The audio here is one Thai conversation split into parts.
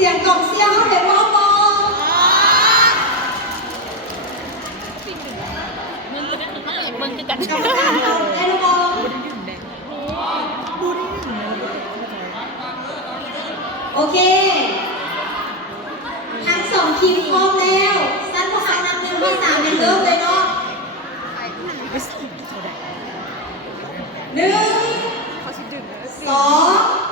เสียงกองเสียงเขาเดี๋ยวพ่อมองมึงคือกันกรรมการเราได้หรือเปล่าโอเคทั้งสองทีมพร้อมแล้วสั้นพวกเขานำ1 ให้ 3เป็นเริ่มเลยเนาะ1 2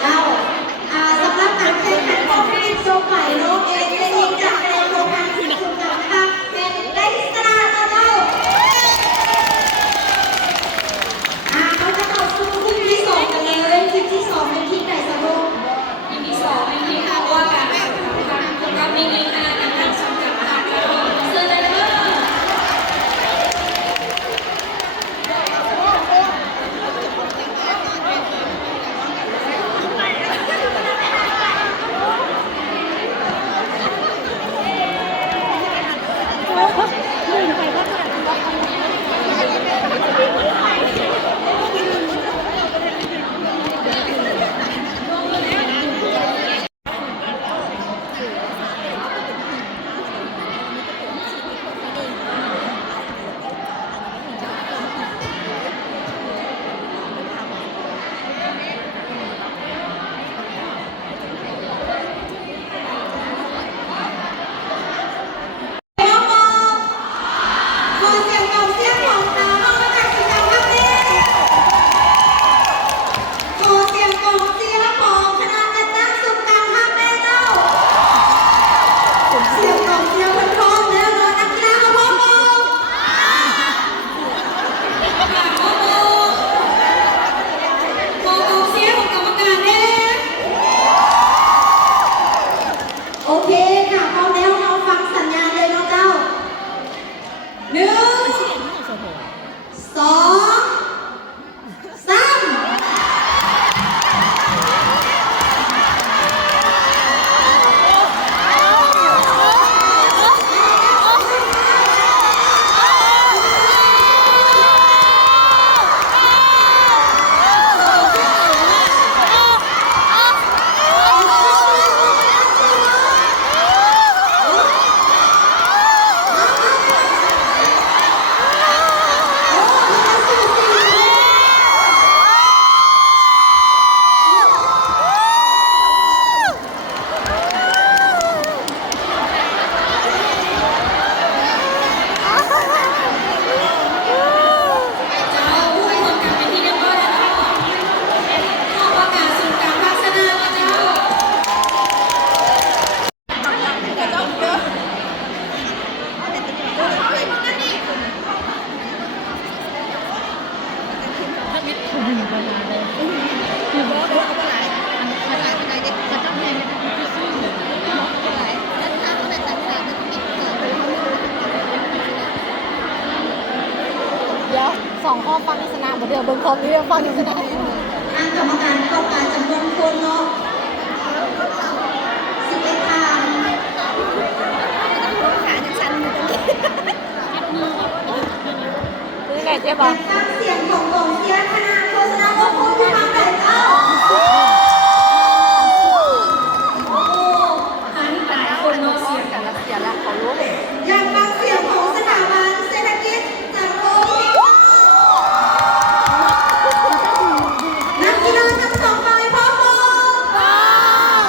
เจ้าสำหรับการแข่งขันของทีมโซไผ่โลเองจะยิงจากในโครงการที่ถูกกล่าวนะคะเป็นได้ที่สนามเจ้าเขาจะเข้าสู่ทีมที่2กันเลยทีมที่2เป็นทีมไหนสรุปทีมที่2เป็นทีมข้าวว่าการแข่งขันแล้วก็มีคณะกรรมการสองจังหวัดเจ้าเสื้อแดงโอเคค่ะพร้อมแล้วเราฟังสัญญาณเลยเนาะเจ้า1 2 32 ข้อฟังในสนามเดี๋ยวเบิ่งคอมนี้ฟังในสนามทางกรรมการต้องการจำนวนคนเนาะ11 ทางคือไงเจ๊บอกฟังเสียงของกองเชียร์คณะโฆษณาว่าพูดมาแต่เจ้าหันหลายคนเนาะเสียง แต่ละเสียละเขารู้เลย อยากฟังเสียงของสถาบันเศรษฐกิจจากโอลิมนักกีฬาทั้งสองฝ่ายพร้อมมอง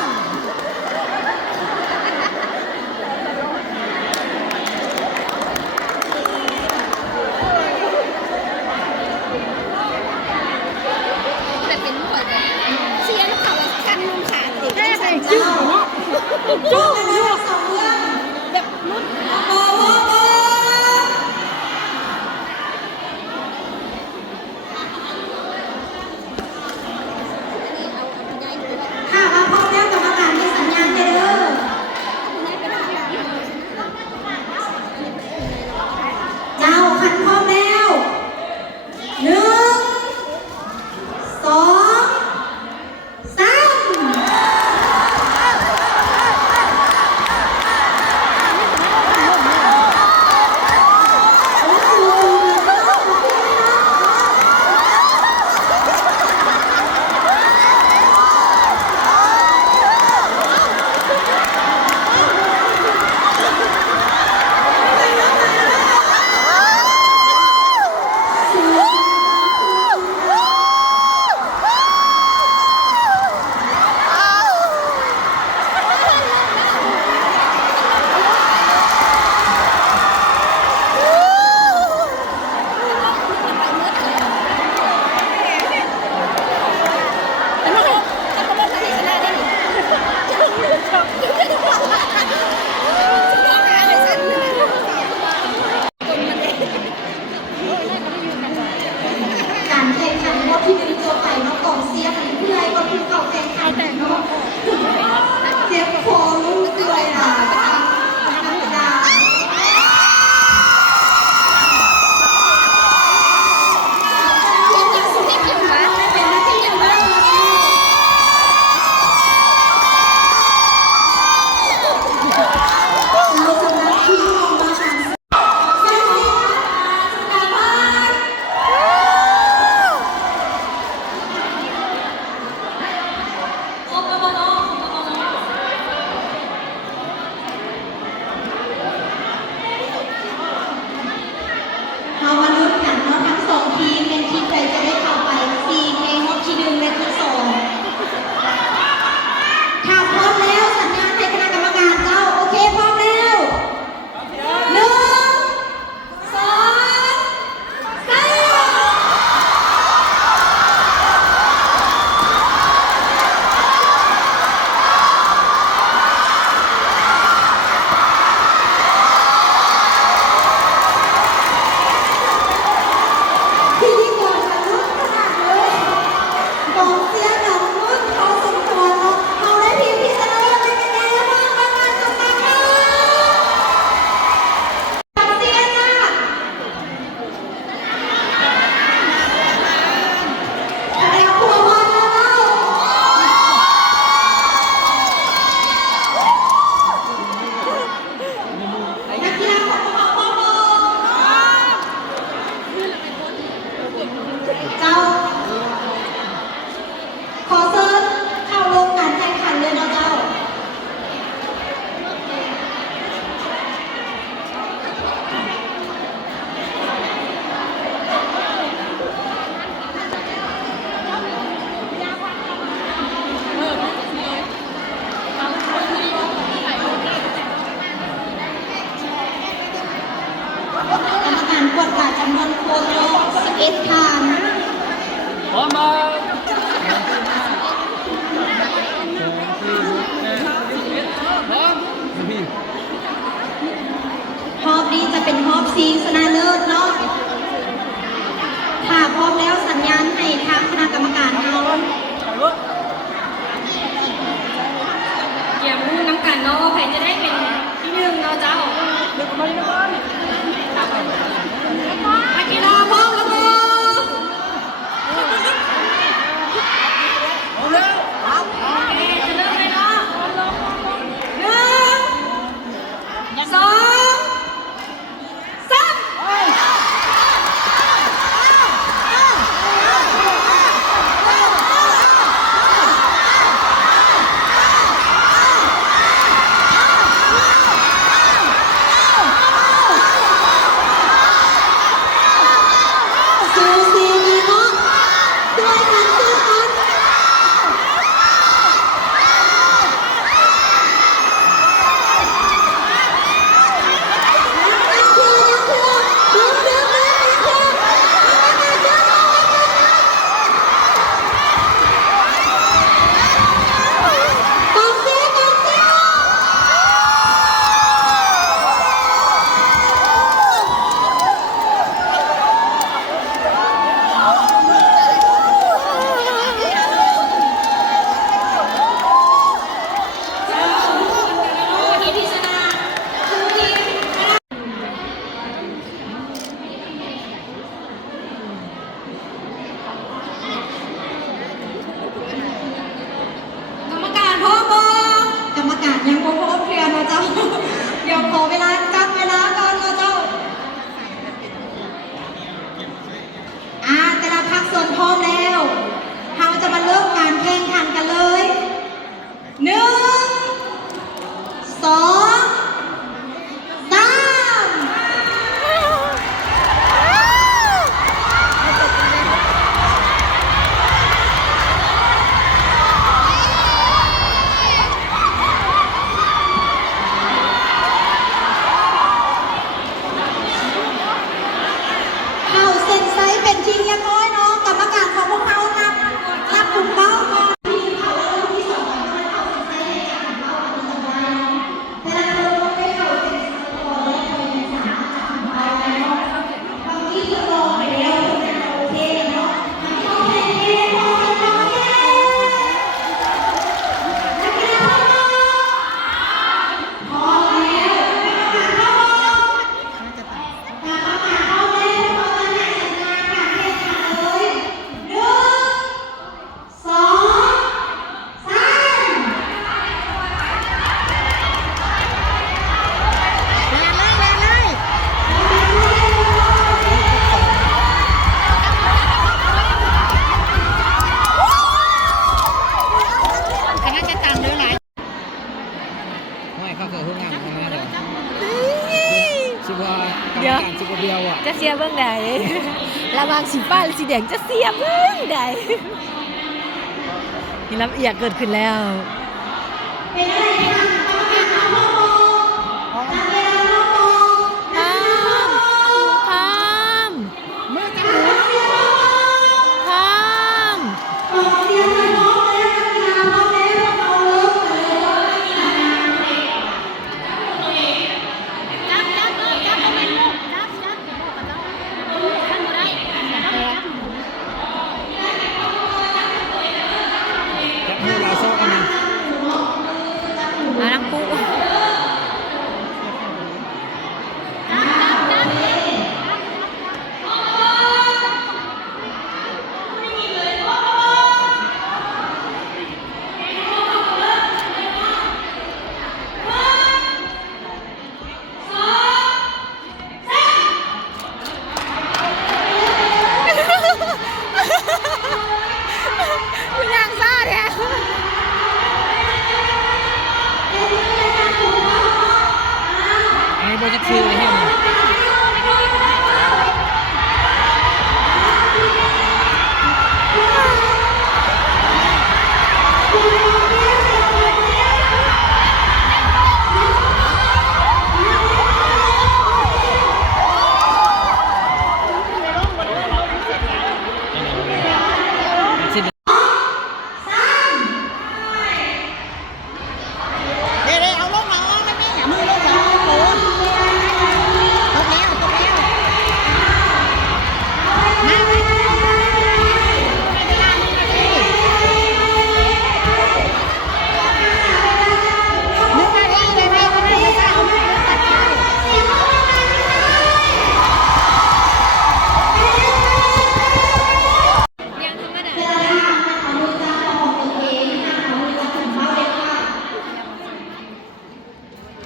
คนเนาะ11ทาน พร้อมมาพร้อมพี่ รอบนี้จะเป็นรอบชิงชนะเลิศเนาะถ้าพร้อมแล้วสัญญาณให้ทางคณะกรรมการเราอย่าพูดน้ำกันเนาะใครจะได้เป็นที่หนึ่งเนาะเจ้านักกีฬาพร้อมแล้วเนาะโอเคจะเริ่มเลยเนาะ1 2 สูสีดีเนาะด้วยกันสู้กันยังเชื่อยังเชื่อดึงดึงดึงยังเชื่อกองเชียร์กองเชียร์ทีมที่ชนะคือทีมกรรมการพร้อมบ่กรรมการยังบ่พร้อมเพรียนนะเจ้า เดี๋ยวขอเวลาจับเวลาก่อนนะเจ้า แต่ละพักส่วนพร้อมแล้วเราจะมาเริ่มการแข่งขันกันเลย1 2 3เข้าเส้นไซส์เป็นทีเรียบร้อยเนาะกรรมการของพวกเรานับกลุ่มเป้าก่อนทีมเขาเริ่มที่2ก่อนจะเข้าเส้นไซส์ในการของเราอันนี้ต่อไปเนาะเวลาเราลงไปเข้าเส้นไซส์ก่อนเลยเราเป็นสามารถทำไปเนาะบางทีจะลองไปแล้วจะโอเคเนาะทำเข้าเส้นเองพอเนาะนักกีฬาพร้อมแล้วกรรมการเข้ามาเข้าเลยพอจะได้สัญญาณการแข่งขันเลย1 2 คณะจะตามด้วยไหน ไม่เข้าเกิดห้องงานของเราเลยชิวากรรมการชิวเดียวอ่ะ จะเสียเบื้องใดระหว่างสีฟ้าหรือสีแดงจะเสียเบื้องใดมีลำเอียดเกิดขึ้นแล้ว เป็นอะไรคะกรรมการเอาพ่อโมทำเวลาพ่อโม พามมือจับหมูพาม ขอเสียงหน่อยน้องเลยนักกีฬาพร้อมแล้วเอาเริ่มกันเลย จับเอาเป็นลูกจับบอกกับเจ้าท่านบ่ได้ จับมือเราโซ่กันนะ นักปุ๊คุณยังซ่าเนี่ย ไอ้โบจะคืออะไรให้มัน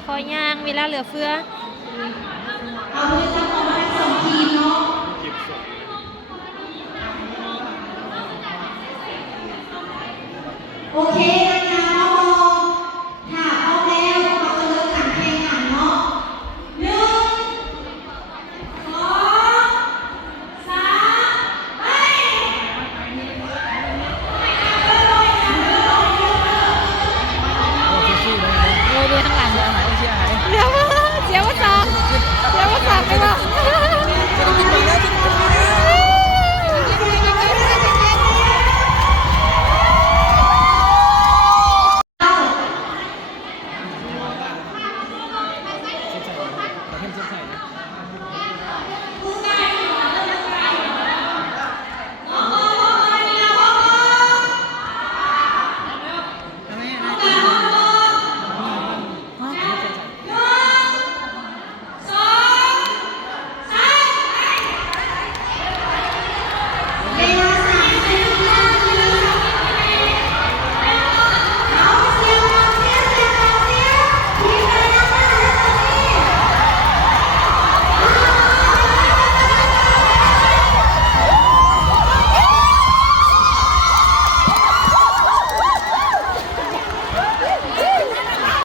คอยย่างเวลาเหลือเฟือ เอาผู้เล่นทั้งหมดมาทั้งสองทีมเนาะโอเค